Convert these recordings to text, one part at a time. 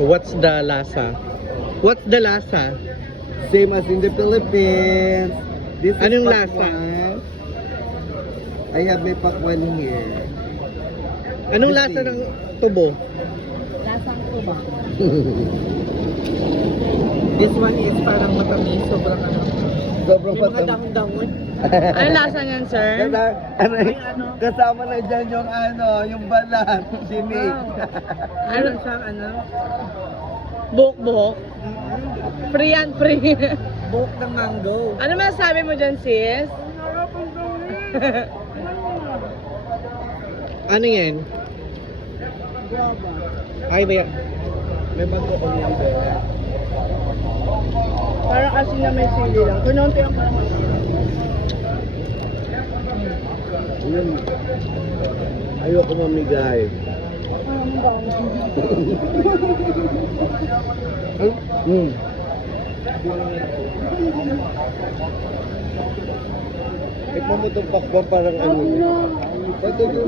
What's the lasa? What's the lasa? Same as in the Philippines. This is Anong lasa? pakwan. I have my pakwan here. Anong lasa ng tubo? Lasang tuba. This one is parang matamis, sobrang ano. Sobrang May mga patam. dahon-dahon. Anong lasa niyan, sir? Kasama na dyan yung yung balat, dinig. Ano siyang ano? Buhok-buhok. Free yan, free. Buhok ng mango. Ano masasabi mo dyan, sis? Ano yan? Ay, ba yan? May mango onion there. Parang asin na may sili lang. Kunonti ang parang Ayoko mamigay. Ikaw mo itong pakwan parang ano. Ito yun.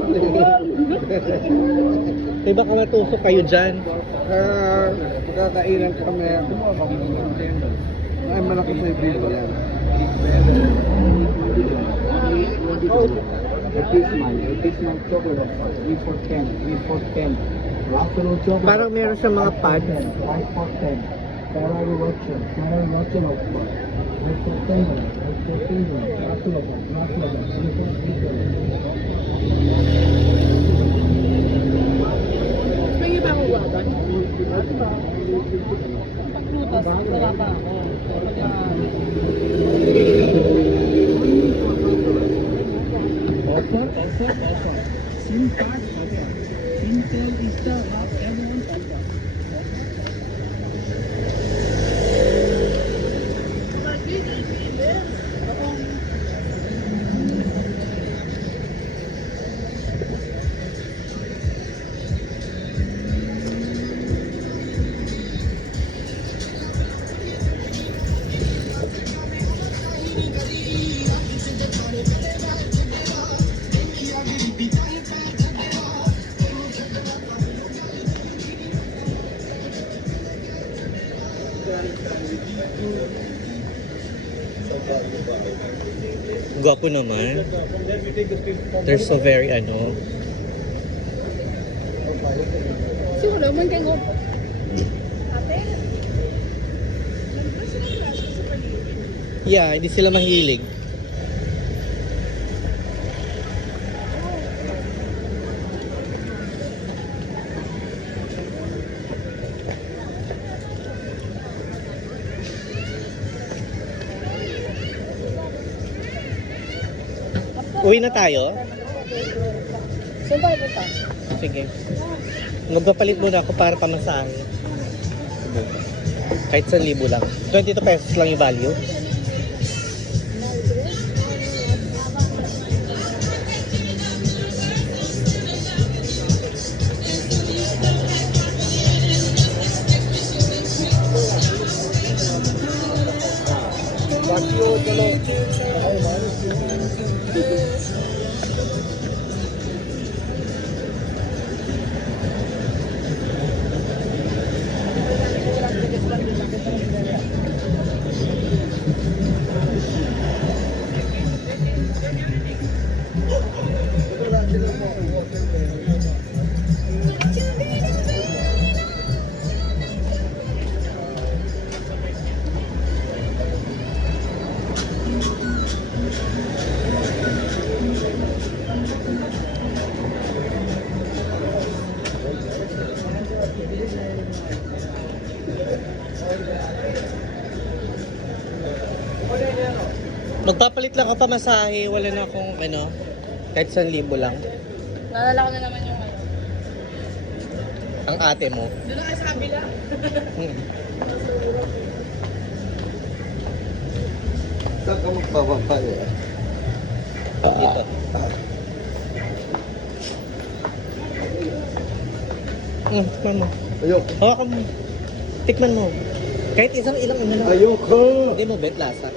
Di ba matusok kayo dyan? Kakainan kami. Ay, malaki sa ibig yan. Parang meron sa mga pads. May iba akong waban. Paglutas, wala pa ako. Offer. SIM card offer. Intel is the everyone offer. Gwapo naman. They're so very ano. Siguro, man kayo ngo. Yeah, hindi sila mahilig. Uwi na tayo? Saan tayo punta? Sige. Magpapalit muna ako para pamasahe. Kahit 1,000 lang. 22 pesos lang yung value. Magpapalit lang ako pamasahe, wala na akong ano, kahit 1,000 lang. Naalala ko na naman yung ano. Ang ate mo. Doon na kayo sa kabila. Saan ka magpapapal eh? Dito. Tikman mo. Ayoko. Hawakan mo. Tikman mo. Kahit ilang ano lang. Ayoko! Hindi mo bet lasa.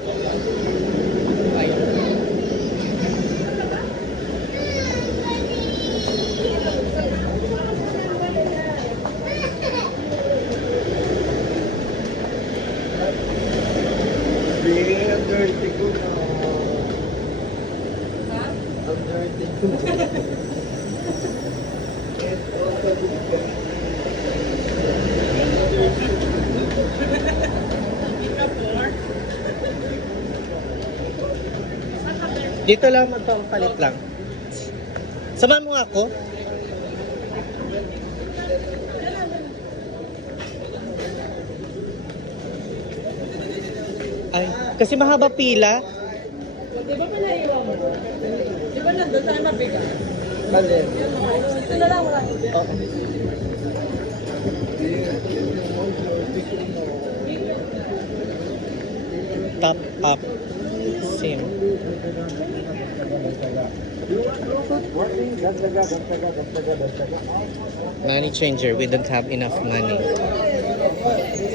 Ayun. Ang dirty ko. It's also because Dito lang, magpapalit lang. Samahan mo nga ako. Ay, kasi mahaba pila. Di ba pinaiwan mo? Di ba nandun tayo mabigat? Alin? Dito na lang, wala. Oo. Top up. Sim. Money changer. We don't have enough money.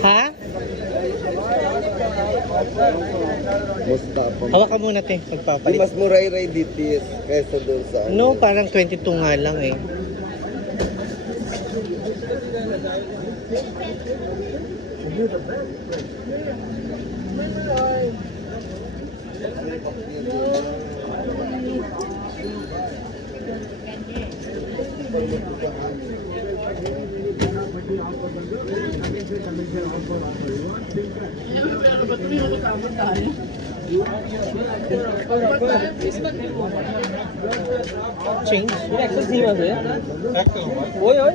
Ha? Mustafa. Hawakan muna, te. Di Magpapalit. mas muray-ray ditis kaysa doon sa ano. No, parang 22 nga lang eh. Change? Oy, oy.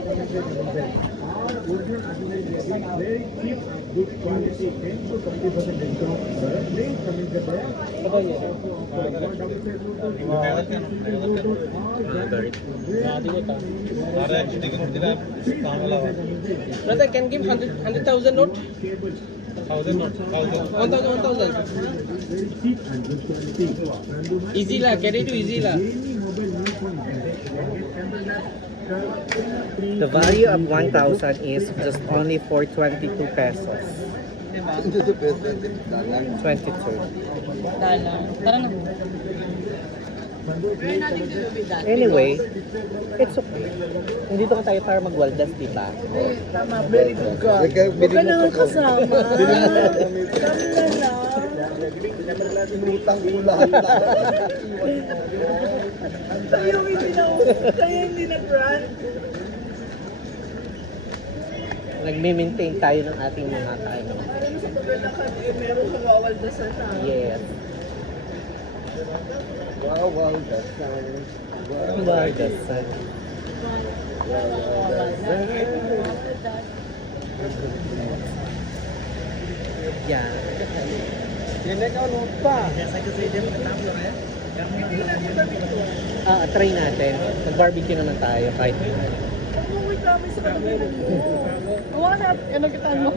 Brother, can give 100,000 note? 1,000 note. 1,000. Easy lah, carry to easy lah. The value of 1,000 is just only for 22 pesos. 22. Dala. Tara na. Anyway, it's okay. Nandito ka tayo para magwaldas, di ba? Tama, very good ka. Huwag ka nang kasama. Kami na lang. Inutang ko lahat. Tayo hindi na kaya hindi nag-run. Nagme-maintain tayo ng ating mga ano. Parang sa paglalakad eh, meron kang wawaldasan na. Yes. Wawaldasan. Waldasan. Yeah. Hindi ka lupa. Try natin. Mag-barbecue naman tayo kahit Umuwi kami sa kanilang Huwag na, ano kitaan mo?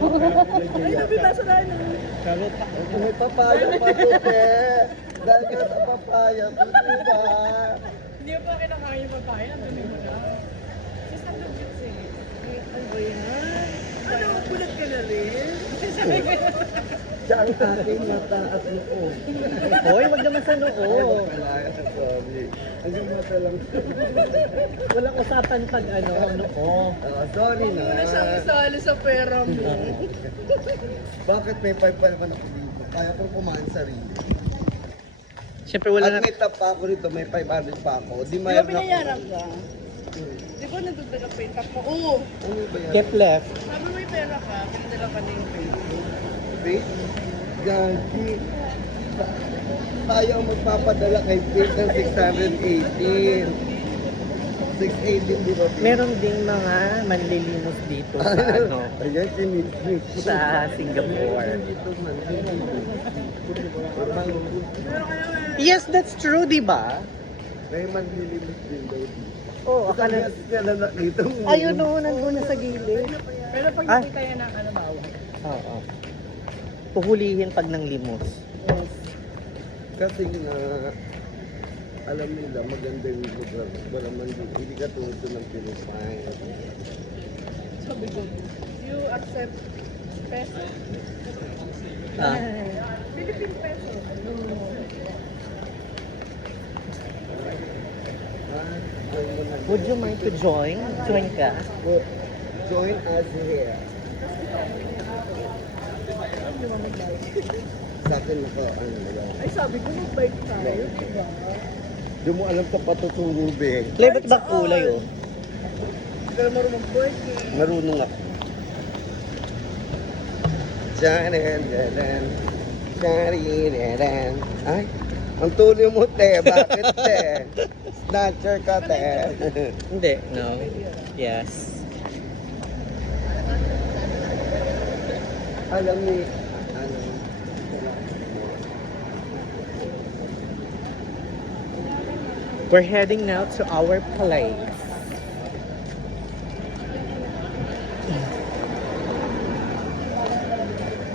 Ay, nabitasan na yun. May papaya pa puti. Dahil ka sa papaya, puti ba? Hindi pa kinakain yung papaya. Nandun mo na. Just ang lugit eh. Ano ba yan? Ano, bulat ka na rin? Siya ang ating mataas noo. Hoy, wag naman sa noo. Sorry. Hanggang mata lang. Walang usapan pag ano, noo. Sorry na. Wala siyang isali sa pera mo. Bakit may 5 pa naman ako dito? Kaya ko kumain sarili. Siyempre wala At na. may tap pa ako dito, may 500 pa ako. Di Di ba mayroon ako. binayaran ka? Di ba nagdadala pa yung tap mo? Oo. Ano ba yan? Kept left. Sabi may pera ka, pinadala ka na yung pay. Faith? Gagi. Tayo ang magpapadala kay Faith ng 618. 618, di ba? Faith? Meron ding mga manlilimos dito sa ano, Ayan, sinisip. sa Singapore. Dito man. Yes, that's true, di ba? May manlilimos din daw dito. Oo, Akala niya na nakita mo. Ayun o, nandun na sa gilid. Pero pag Ah. nakita yan ng ano bawal. Oo. Puhulihin pag ng limos. Kasi na alam nila maganda yung lugar. Wala man din. Hindi ka tungkol ng Pilipinas. Sabi ko, you accept peso? Ah. Philippine peso. Would you mind to join? Join ka? Join us here. Sa akin naka, ano ba? Ay, sabi ko, mag-bike tayo, diba? Di mo alam sa patutungo, be. Le, ba't ba kulay oh? Hindi ka marunong mag-bike eh. Marunong ako. Sharan-daran, shari-daran. Ay, ang tuloy mo, te. Bakit, te? Snatcher ka, te. Hindi, no. Yes. Alam ni, ano, We're heading now to our place.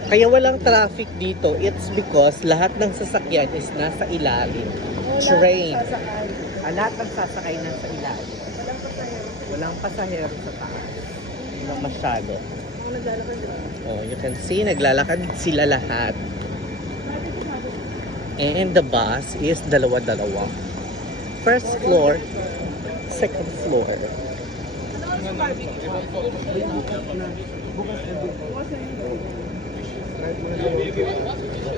Kaya walang traffic dito. It's because lahat ng sasakyan is nasa ilalim. Train. Lahat ng sasakay nasa ilalim. Walang pasahero sa taas. Walang masyado. Oh, you can see, naglalakad sila lahat. And the bus is dalawa-dalawa. First floor, second floor.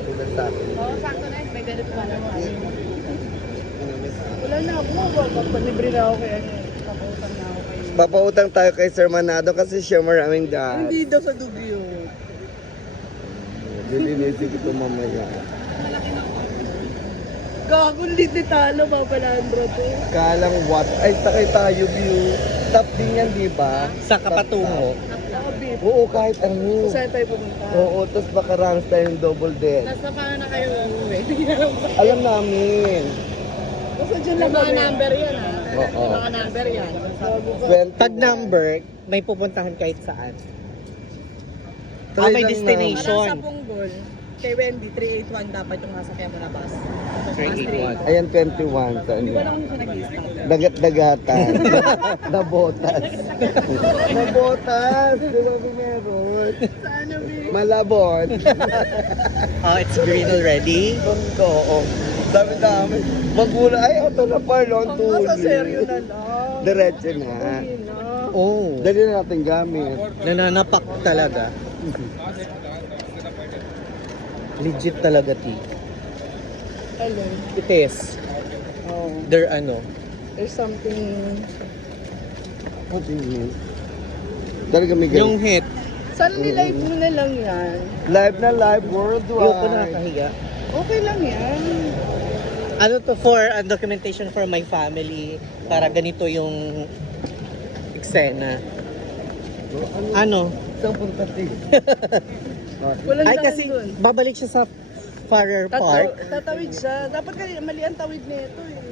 tulad sa akin. Oo, sakto na. May ganito pa naman. Ano, miss? Wala na ako. Magpalibre na ako kaya papautang na ako kay... Papautang tayo kay Sir Manado kasi siya maraming dahil. Hindi daw sa dugyo. Lilinisin ko ito mamaya. Gagong lit talo, papalandra to. Kalang what? Ay, sakay tayo, view. Top din yan, di ba? Sa kapatungo. Sabi, Oo, kahit ano. saan tayo pumunta? Oo, tapos baka runs tayo ng double dead. Nasa paano na kayo uuwi? Alam namin. Basta dyan lang mga number yan ha. Oo. Mga number yan. Sabi ko, 21. Pag number, may pupuntahan kahit saan. Try May lang destination. parang sa Punggol, kay Wendy, 381 dapat yung masakyan mo na bus. 381. Ayan, 21. Saan Hindi ba yan? lang siya nag-i-stop? Dagat-dagatan. Nabotas. Nabotas. Di ba may meron? Saan na, Bi? Malabon. Oh, it's green already. Oo. Sabi namin, magula. Ay, ito na parlon. Ang nasa seryo na lang. Diretso na. Hindi na. Oh, Dali na natin gamit. nananapak talaga. Legit talaga, T. Alin? It is. Oh, They're ano. there's something... What do you mean? Talaga may Yung ganun. hit. Sana nilive mo na lang yan. Live na live, Ayoko na worldwide. nakahiga. Okay lang yan. Ano to for documentation for my family. Para ganito yung eksena. Ano? Saan punta tayo? Walang Ay daan kasi dun. babalik siya sa Farrer Park. Tatawid siya. Dapat kanina, mali ang tawid nito eh.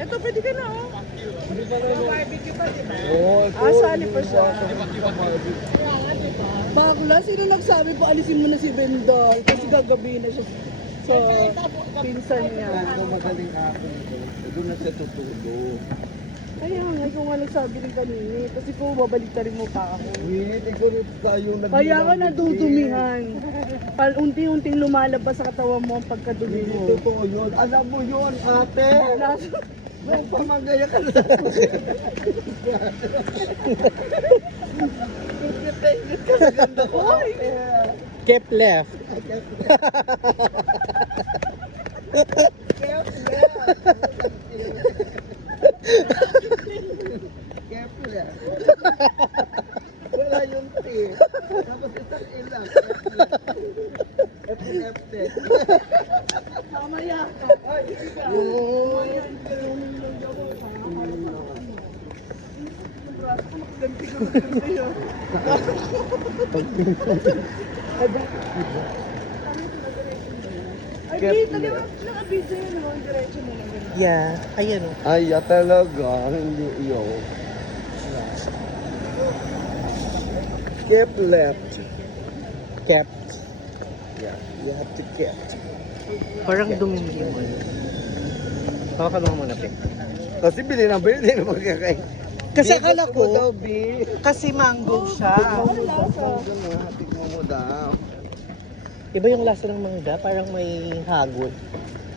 Ito, pwede ka na oh. Barbecue pa, di ba? Oo, Ah, sali pa siya. Bakla, sino nagsabi po alisin mo na si Bendol? Kasi gagabihin na siya sa pinsan niya. Ito magaling ako nito. Doon na siya tutulog. Kaya nga, ikaw nga nagsabi rin kanina. Kasi kung babalik rin mo pa ako. Wait, ikaw rin tayo nag- Kaya ka nadudumihan. Unti-unting lumalabas sa katawan mo ang pagkadumi mo. Totoo yun. Alam mo yun, ate. May pamagaya ka na. Thank ka sa ganda ko. Kept left. Careful yan. Wala yung T. Tapos isang ilang. Epileptic. Mamaya ka. Ay, Oo. Ayan, kalungin lang daw ako. Yung braso ko makaganti ka maganda yun. Ay, dito, di ba? Naka-video yun, no? Diretso mo lang ganun. Yeah. Ayan o. Ay, talaga. Hindi iyo. Keep left. Kept. Yeah, you have to keep. Parang dumimlim mo. Hawakan mo muna, Pe. Kasi bili na magkakain. Kasi akala Gusto mo daw, ko, B. kasi mango siya. Hatik mo daw. Iba yung lasa ng mangga, parang may hagod.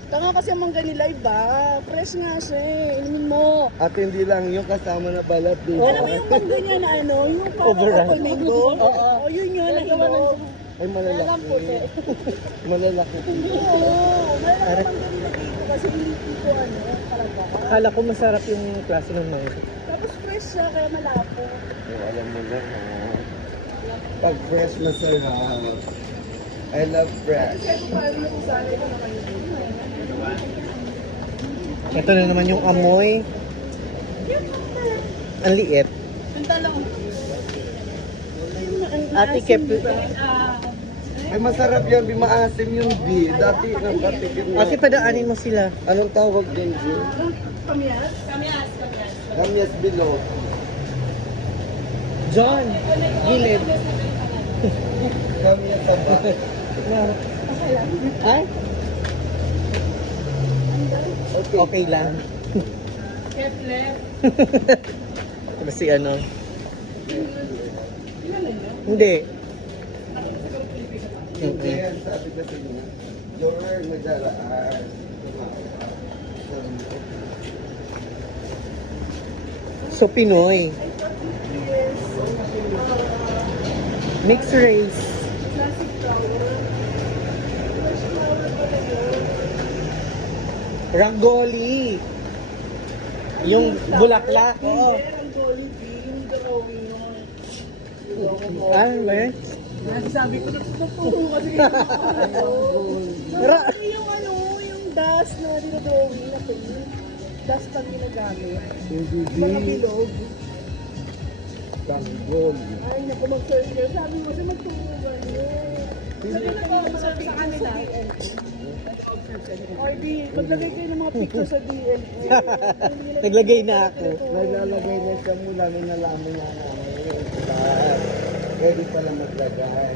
Tanga kasi ang mangga nila iba. Fresh nga siya eh. Inumin mo. At hindi lang yung kasama na balat dito. Alam mo yung mangga niya na ano? Yung parang Overripe. apple mango? Oo. Yun yun. Nahiwa. Ay, malalaki. puti. Malalaki. Oo, malaki naman ganito dito kasi hindi ko talaga. Akala ko masarap yung klase ng mango. Tapos fresh siya kaya malapot. Alam mo na, pag fresh na sarap. I love fresh. Kasi kung paano yung usalay ko na kayo dito. Ito na naman yung amoy. Ang liit. Ang talong. Ate Kep, Ay, masarap yan. Maasim yung di. Dati nakatikim na. ate padaanin mo sila. Anong tawag din di? Kamyas? Kamyas bilog. John, gilid. Kamyas taba. Ay, Okay. okay lang. Keple. Kasi ano? Hindi. Kaya sabi kasi niya, your nagdaraan. So, Pinoy. Mixed race. Classic flower. Fresh flower pala yun. Rangoli. Yung bulaklak. Oo. Hindi, ang golden bean, drawing yun. Ano ba yan? Sabi ko na tuturo kasi Ra- yung dust na dinodrawing na to. Dust ang ginagamit. Mga bilog. Tanggol. Ay, naku, mag-search kayo. Sabi mo, siya magturo ba niyo? Sabi na ko, sabi sa kanila. Or di, maglagay kayo ng mga picture sa DL. Naglagay na ako. Naglalagay na siya mula na nalaman niya namin. Pwede pala maglagay.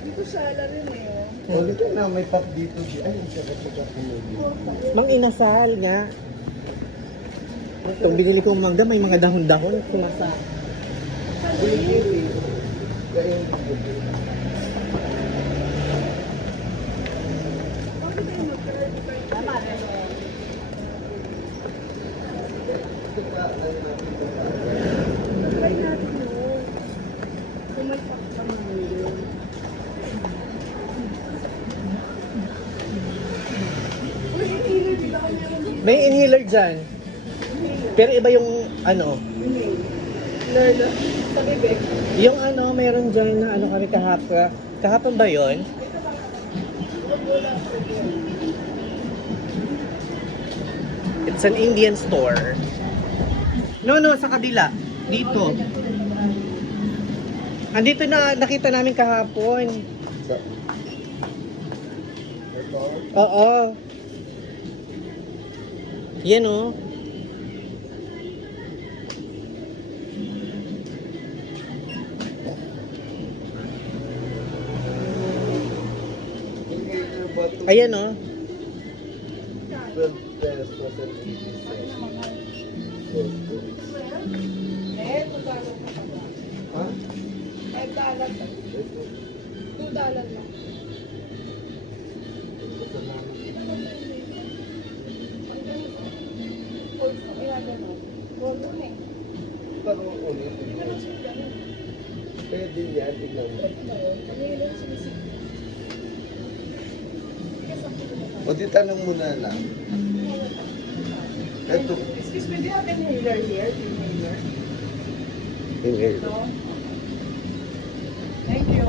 Dito siya, alam rin eh. O, dito na, may pop dito. Ay, ang sarap-sarap mo dito. Mang inasal nga. Itong binili kong mangga, may mga dahon-dahon. Kumasa. Guli-guli. Kaya yung Tama rin. Try natin yun. Kung may pakpan mo yun. Uy, inhaler, di ba kami meron dito? May inhaler dyan. Pero iba yung ano. Lala, sa bibig. Yung ano, meron dyan na ano kami kahapon. Kahapon ba yon? It's an Indian store. No, sa kabila. Dito. Andito na nakita namin kahapon. ito. Oo. Yan oh. Ayan oh. 12 pesos and 80 cents. Eh, $2 na pala. Ha? $5. Ito. $2 lang. Ito namin. Pero ulit. Pwede yan. Tignan mo. O di tanong mo na lang. Ito. Excuse me, do you have an inhaler here? Inhaler? Inhale. No? Thank you.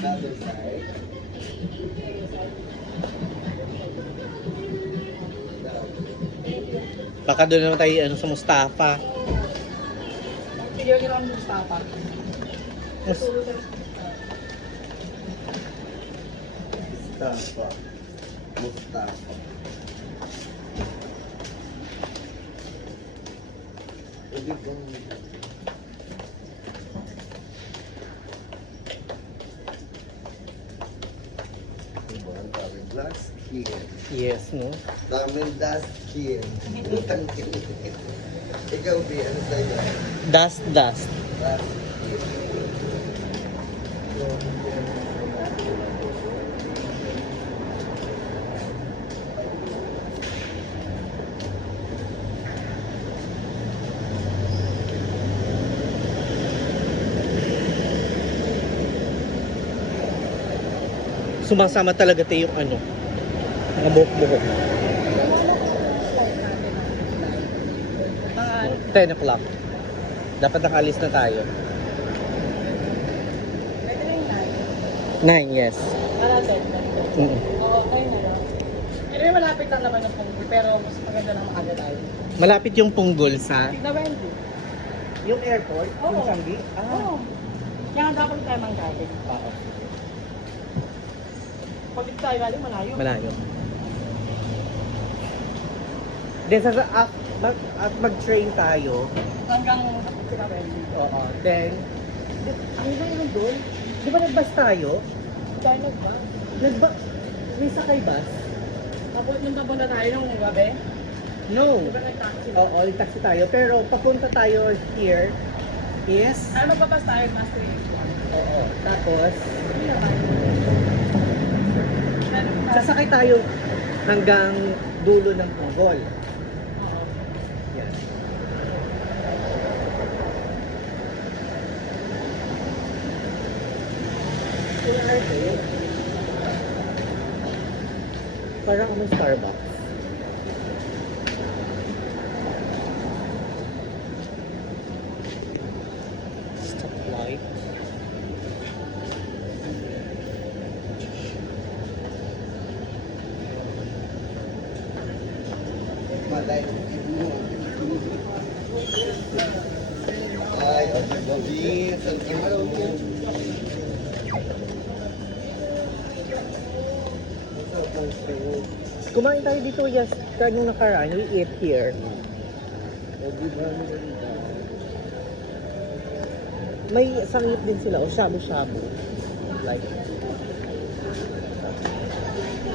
Other side. Baka doon naman tayo ano, sa Mustafa. Bigyan nyo lang ng Mustafa. Mus- Mustafa. Mustafa. Pwede bang... Diba, ang daming black skin. Yes, no? Daming dust skin. Utang kin. Ikaw, B, ano sa'yo? Dust. Dust skin. sumasama talaga tayo yung ano, mga buhok-buhok. 10 o'clock. Dapat nakalis na tayo. 9, yes. Okay na lang. Pero malapit lang naman ang Punggol, pero mas maganda na makagad tayo. Malapit yung Punggol sa... Tigna Wendy. Yung airport? Oo. Yung Changi? Oo. Kaya dapat tayo manggaling. Oo. Pag dito tayo galing, malayo. Malayo. Then at mag-train tayo. Hanggang Tigna Wendy. Oo. Then, ano ba yun doon? Di ba nagbus tayo? Tayo nagba. May sakay bus? Tapos nung napunta tayo nung gabi, No. di ba nag-taxi? Oo, taxi tayo. Pero papunta tayo here is... Ay, magpapas tayo, mas 3. Oo. Tapos, Hindi naman. sasakay tayo hanggang dulo ng Punggol. Oo. Yan. Parang may Starbucks. Stoplight. Malay. Ay, ang gabi. Ang araw mo. Kumain tayo dito, yes. Kanyang nakaraan, we eat here. May sangit din sila, o shabu-shabu. Like,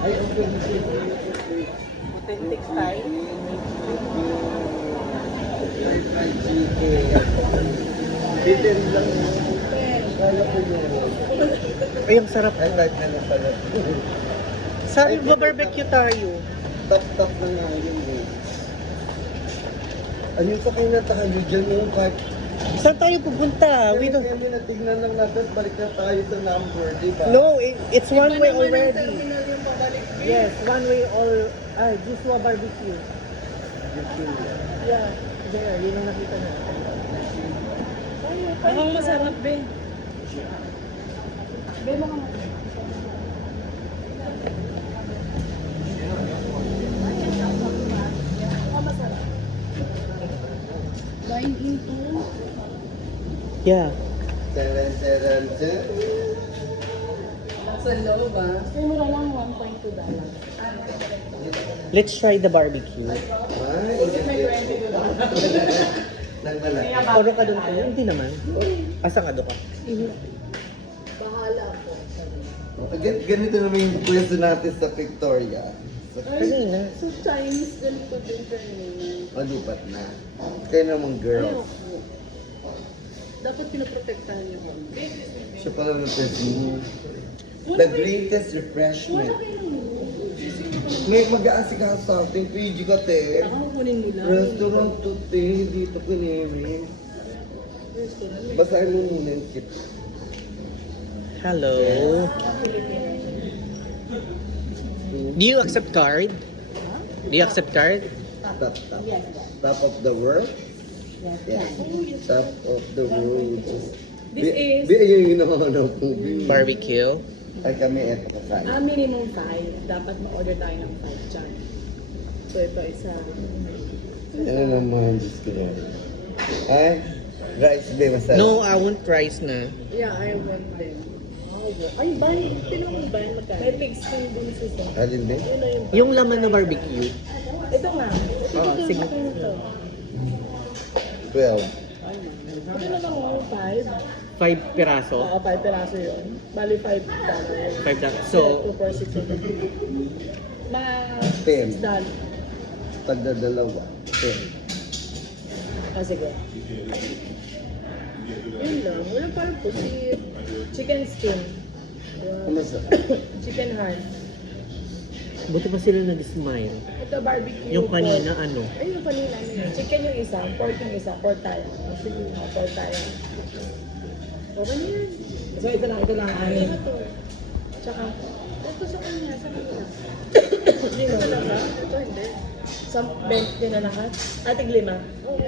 Ay, okay. authentic style. Fried chicken. Bitin lang. Kaya ko yun. Ay, ang sarap. Ay, kahit na pala. Sabi ba barbecue tayo? Top na nga yun eh. Ano sa kayo na tayo dyan yung kahit... Saan tayo pupunta? We don't... Kaya natignan lang natin, balik na tayo sa number, di ba? No, it's one way Iba naman ang already. terminal yung pabalik. Yes, one way all... Ay, Joshua Barbecue. Yeah, there, yun ang nakita natin. Mukhang masarap, be. Be, mukhang masarap. Dine into. Yeah. Teren. Sa loob, ah. Kasi mura lang $1.2. Let's try the barbecue. Ay, May $22. nang malaki. Oro ka doon tayo? Hindi naman. Asa ka doon ka? Bahala po. Ganito naman yung pwesto natin sa Victoria. Kanina. So Chinese, ganito din kanina. Malupat na. Kaya naman girls. Ayoko. Dapat pinoprotektahan niyo ko. Siya pala ng Facebook. The greatest Wala refreshment. kayo ng May mag-aasikaso sa atin, PG ka te. Nakakunin mo lang. Restaurant to te, dito kinirin. Restaurant. Basahin mo muna yung tip. Hello. Do you accept card? Do you accept card? Top. Yes. Top of the world? Yes. Yes. Top of the world. This is- Yung hinahanap ko. Barbecue. Ay kami eto kakain. Minimum 5. Dapat ma-order tayo ng 5 dyan. So ito isa. Ano naman, Diyos ko. Ay, rice ba masarap? No, I want rice na. Yeah, I want them. Ay, ban. Tinan mo ban magkano? May pig skin dun sa. Alin din? Yun na yung... Yung laman na barbecue. Ito nga. Ito Oo, dito, sige. akin ito. 12. Ito na lang ako, 5. 5 piraso. Oo, 5 peraso yun. Bali, $5 yun. $5. So, 2 for 6. Mga 10. $6. Tagda dalawa. 10. Ah, sige. Yun lang. Walang parang pusit. Chicken skin. Ano sa? Chicken heart. buti pa sila nag-smile. Ito barbecue. Yung kanina pork. ano. Ay, yung kanina. Ano yun? Chicken yung isa. Pork yung isa. Pork tayo. Sige. Pork tayo. Okay na yan. So, ito lang. Anim. Tsaka, Hindi na lahat. Ito hindi. 20 na lahat. Atig 5.